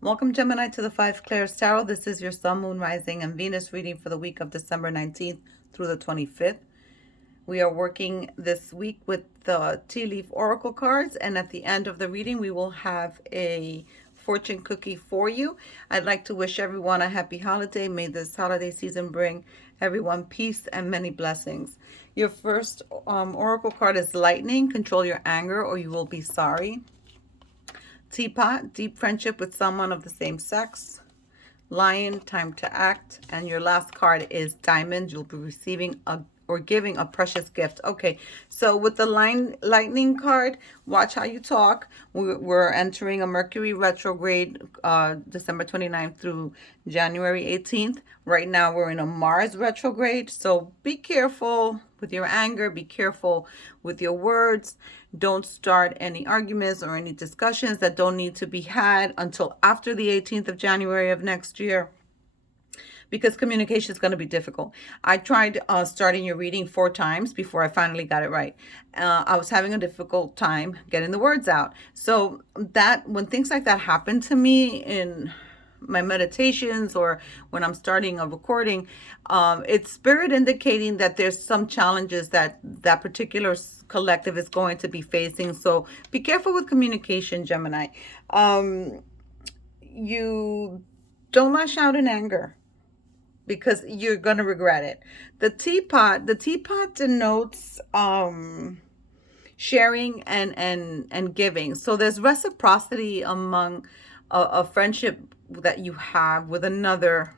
Welcome, Gemini, to the Five Clairs Tarot. This is your Sun, Moon, Rising, and Venus reading for the week of December 19th through the 25th. We are working this week with the Tea Leaf Oracle cards, and at the end of the reading, we will have a fortune cookie for you. I'd like to wish everyone a happy holiday. May this holiday season bring everyone peace and many blessings. Your first Oracle card is Lightning. Control your anger or you will be sorry. Teapot, deep friendship with someone of the same sex. Lion, time to act. And your last card is Diamond. You'll be receiving or giving a precious gift. Okay, so with the lightning card, watch how you talk. We're entering a Mercury retrograde December 29th through January 18th. Right now we're in a Mars retrograde, so be careful with your anger. Be careful with your words. Don't start any arguments or any discussions that don't need to be had until after the 18th of January of next year, because communication is going to be difficult. I tried starting your reading 4 times before I finally got it right. I was having a difficult time getting the words out. So that when things like that happen to me in my meditations or when I'm starting a recording, it's spirit indicating that there's some challenges that that particular collective is going to be facing. So be careful with communication, Gemini. You don't lash out in anger because you're going to regret it. The teapot denotes sharing and giving. So there's reciprocity among a friendship that you have with another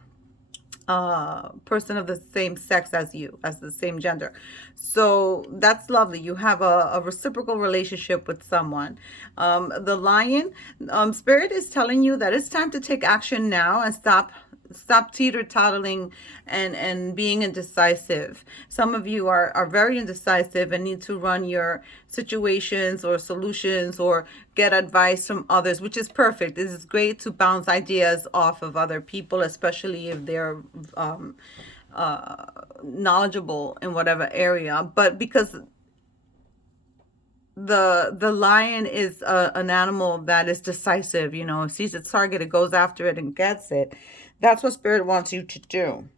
person of the same sex as you, as the same gender. So that's lovely. You have a reciprocal relationship with someone. The lion, spirit is telling you that it's time to take action now and stop teeter-tottling and being indecisive. Some of you are very indecisive and need to run your situations or solutions or get advice from others, which is perfect. It is great to bounce ideas off of other people, especially if they're knowledgeable in whatever area. But because the lion is an animal that is decisive, it sees its target, it goes after it and gets it. That's what spirit wants you to do,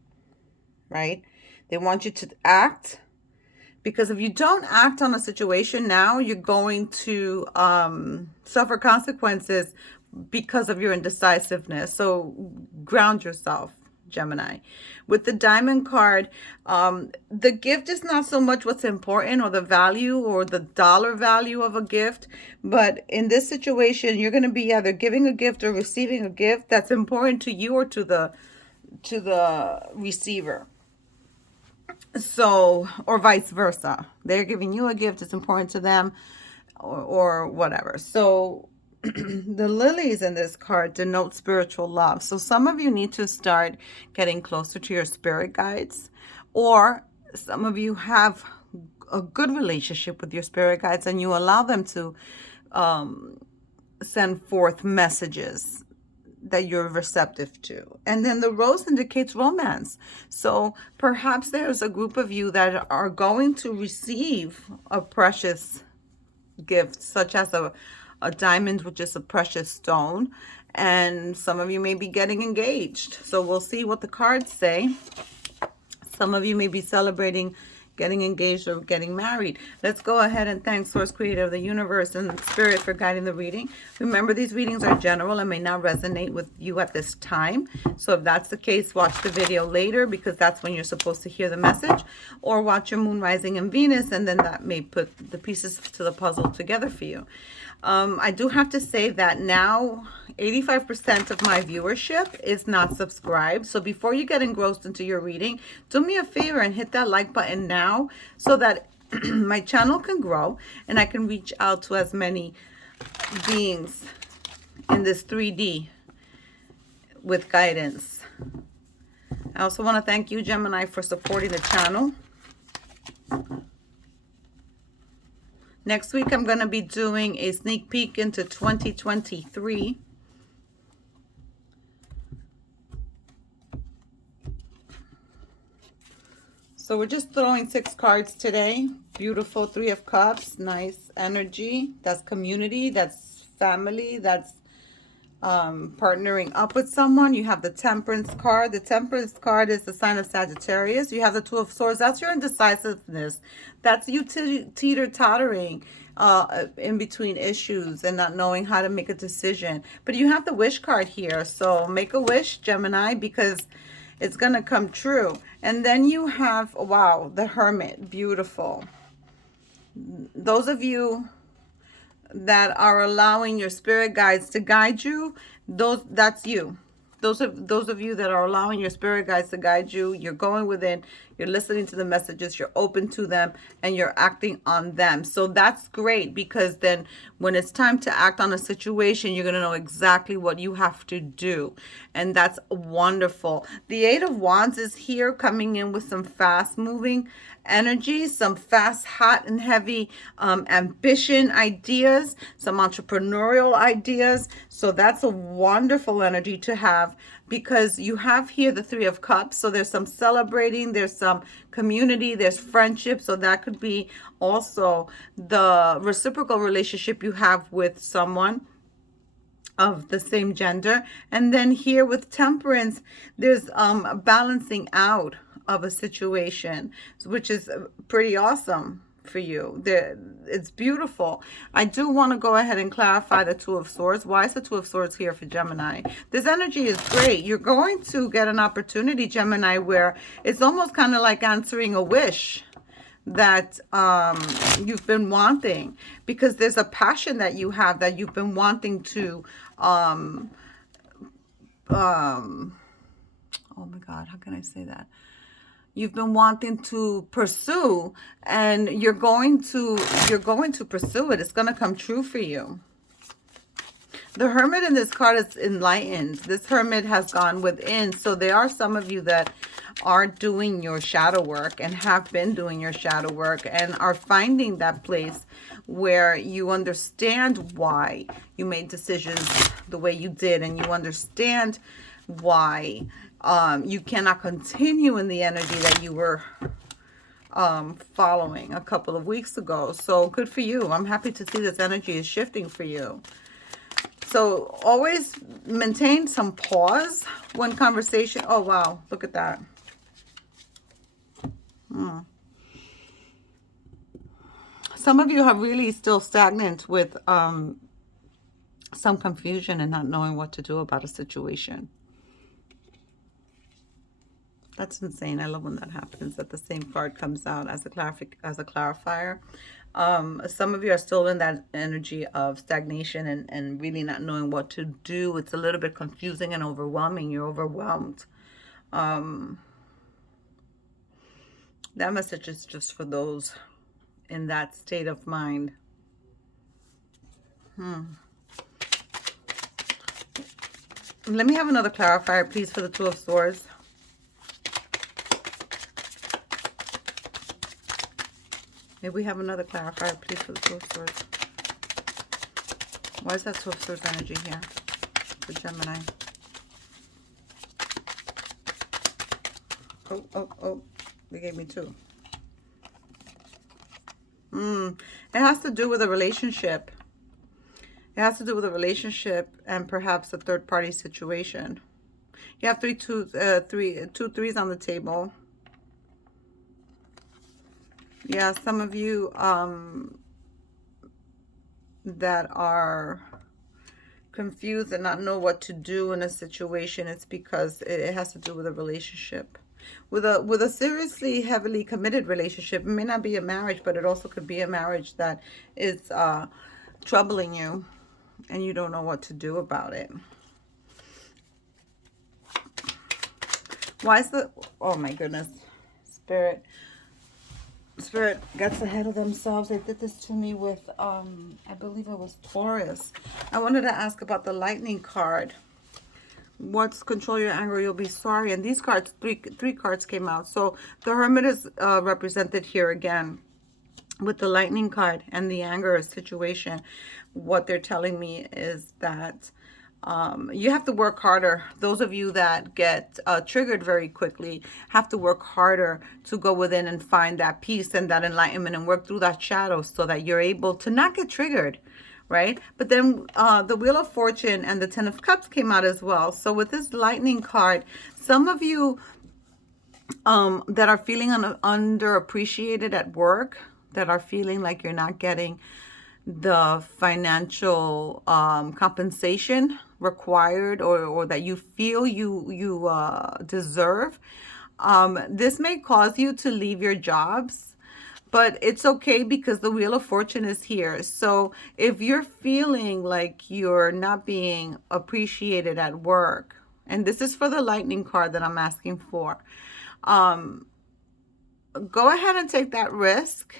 right? They want you to act, because if you don't act on a situation now, you're going to suffer consequences because of your indecisiveness. So ground yourself, Gemini. With the diamond card, the gift is not so much what's important or the value or the dollar value of a gift, but in this situation, you're going to be either giving a gift or receiving a gift that's important to you or to the receiver. So, or vice versa. They're giving you a gift, it's important to them, or whatever. So the lilies in this card denote spiritual love. So some of you need to start getting closer to your spirit guides, or some of you have a good relationship with your spirit guides and you allow them to send forth messages that you're receptive to. And then the rose indicates romance. So perhaps there's a group of you that are going to receive a precious gift, such as a diamond, which is a precious stone. And some of you may be getting engaged. So we'll see what the cards say. Some of you may be celebrating getting engaged or getting married. Let's go ahead and thank Source, Creator of the universe and Spirit for guiding the reading. Remember, these readings are general and may not resonate with you at this time. So if that's the case, watch the video later, because that's when you're supposed to hear the message, or watch your moon, rising, and Venus, and then that may put the pieces to the puzzle together for you. I do have to say that now 85% of my viewership is not subscribed. So before you get engrossed into your reading, do me a favor and hit that like button now so that my channel can grow and I can reach out to as many beings in this 3D with guidance. I also want to thank you, Gemini, for supporting the channel. Next week, I'm going to be doing a sneak peek into 2023. So we're just throwing 6 cards today. Beautiful 3 of Cups, nice energy. That's community, that's family, that's partnering up with someone. You have the Temperance card. The Temperance card is the sign of Sagittarius. You have the Two of Swords. That's your indecisiveness. That's you teeter-tottering in between issues and not knowing how to make a decision. But you have the Wish card here. So make a wish, Gemini, because it's going to come true. And then you have, wow, the Hermit. Beautiful. Those of you that are allowing your spirit guides to guide you, that's you. Those of you that are allowing your spirit guides to guide you, you're going within, you're listening to the messages, you're open to them, and you're acting on them. So that's great, because then when it's time to act on a situation, you're going to know exactly what you have to do. And that's wonderful. The Eight of Wands is here, coming in with some fast moving energy, some fast, hot, and heavy ambition ideas, some entrepreneurial ideas. So that's a wonderful energy to have, because you have here the Three of Cups. So there's some celebrating, there's some community, there's friendship. So that could be also the reciprocal relationship you have with someone of the same gender. And then here with Temperance, there's a balancing out of a situation, which is pretty awesome for you. It's beautiful. I do want to go ahead and clarify the Two of Swords. Why is the Two of Swords here for Gemini? This energy is great. You're going to get an opportunity, Gemini, where it's almost kind of like answering a wish that you've been wanting, because there's a passion that you have that you've been wanting to oh my God, how can I say that? You've been wanting to pursue, and you're going to pursue it. It's going to come true for you. The Hermit in this card is enlightened. This Hermit has gone within. So there are some of you that are doing your shadow work and have been doing your shadow work and are finding that place where you understand why you made decisions the way you did, and you understand why you cannot continue in the energy that you were following a couple of weeks ago. So good for you. I'm happy to see this energy is shifting for you. So always maintain some pause when conversation. Oh, wow. Look at that. Some of you are really still stagnant with some confusion and not knowing what to do about a situation. That's insane. I love when that happens, that the same card comes out as a clarifier. Some of you are still in that energy of stagnation and really not knowing what to do. It's a little bit confusing and overwhelming. You're overwhelmed. That message is just for those in that state of mind. Let me have another clarifier, please, for the Two of Swords. May we have another clarifier, please, for the Two of Swords. Why is that Two of Swords energy here for Gemini? Oh, they gave me two. It has to do with a relationship. It has to do with a relationship and perhaps a third-party situation. You have two threes on the table. Yeah, some of you that are confused and not know what to do in a situation, it's because it has to do with a relationship. With a seriously, heavily committed relationship. It may not be a marriage, but it also could be a marriage that is troubling you and you don't know what to do about it. Why is the... Oh my goodness. Spirit gets ahead of themselves. They did this to me with, I believe it was Taurus. I wanted to ask about the Lightning card. What's control your anger, you'll be sorry. And these cards, three cards came out. So the Hermit is represented here again with the Lightning card and the anger situation. What they're telling me is that you have to work harder. Those of you that get triggered very quickly have to work harder to go within and find that peace and that enlightenment and work through that shadow so that you're able to not get triggered right? But then the Wheel of Fortune and the Ten of Cups came out as well. So with this Lightning card, some of you that are feeling underappreciated at work, that are feeling like you're not getting the financial compensation required, or that you feel you deserve. This may cause you to leave your jobs, but it's okay because the Wheel of Fortune is here. So if you're feeling like you're not being appreciated at work, and this is for the Lightning card that I'm asking for, go ahead and take that risk,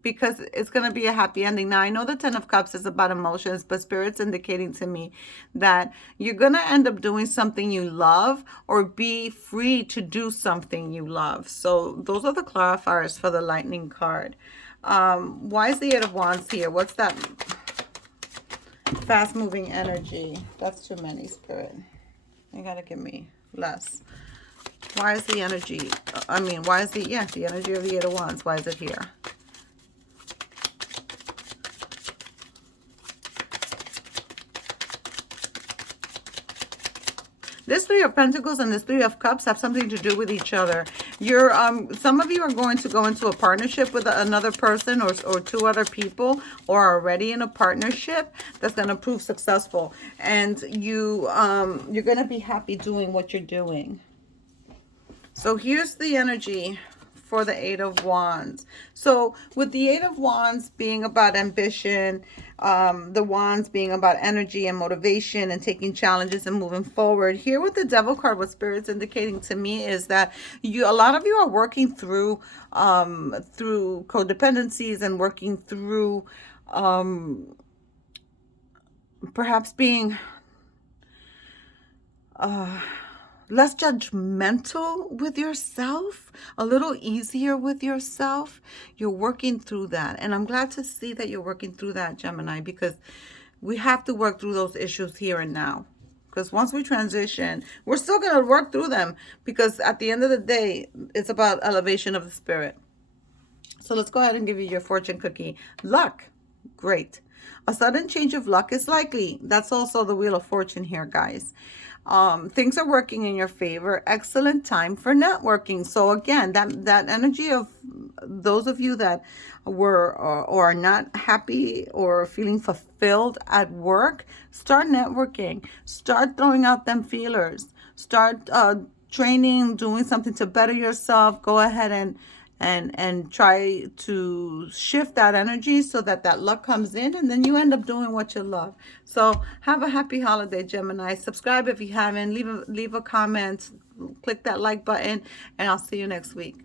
because it's going to be a happy ending. Now, I know the Ten of Cups is about emotions, but Spirit's indicating to me that you're going to end up doing something you love, or be free to do something you love. So those are the clarifiers for the Lightning card. Why is the Eight of Wands here? What's that fast-moving energy? That's too many, Spirit. You got to give me less. Why is the energy, why is the energy of the Eight of Wands, why is it here? This Three of Pentacles and this Three of Cups have something to do with each other. You're, some of you are going to go into a partnership with another person, or two other people, or are already in a partnership that's going to prove successful. And you're going to be happy doing what you're doing. So here's the energy for the Eight of Wands. So with the Eight of Wands being about ambition, the Wands being about energy and motivation and taking challenges and moving forward, here with the Devil card, what Spirit's indicating to me is that a lot of you are working through codependencies, and working through perhaps being less judgmental with yourself, a little easier with yourself. You're working through that. And I'm glad to see that you're working through that, Gemini, because we have to work through those issues here and now. Because once we transition, we're still going to work through them, because at the end of the day, it's about elevation of the spirit. So let's go ahead and give you your fortune cookie. Luck. Great. A sudden change of luck is likely. That's also the Wheel of Fortune here, guys. Things are working in your favor. Excellent time for networking. So again, that energy of those of you that were or are not happy or feeling fulfilled at work, start networking. Start throwing out them feelers. Start training, doing something to better yourself. Go ahead and try to shift that energy so that luck comes in, and then you end up doing what you love. So have a happy holiday, Gemini. Subscribe if you haven't. Leave a comment. Click that like button, and I'll see you next week.